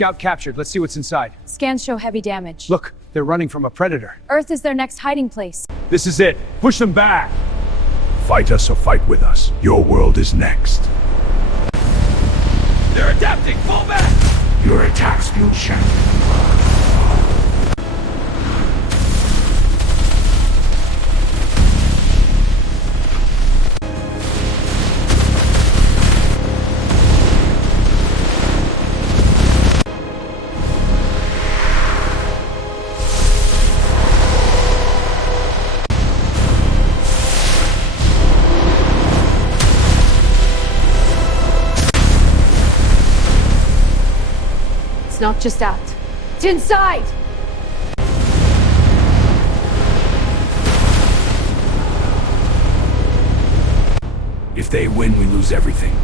Scout captured. Let's see what's inside. Scans show heavy damage. Look, they're running from a predator. Earth is their next hiding place. This is it. Push them back. Fight us or fight with us. Your world is next. They're adapting. Fall back. Your attacks feel shattered. It's not just out. It's inside! If they win, we lose everything.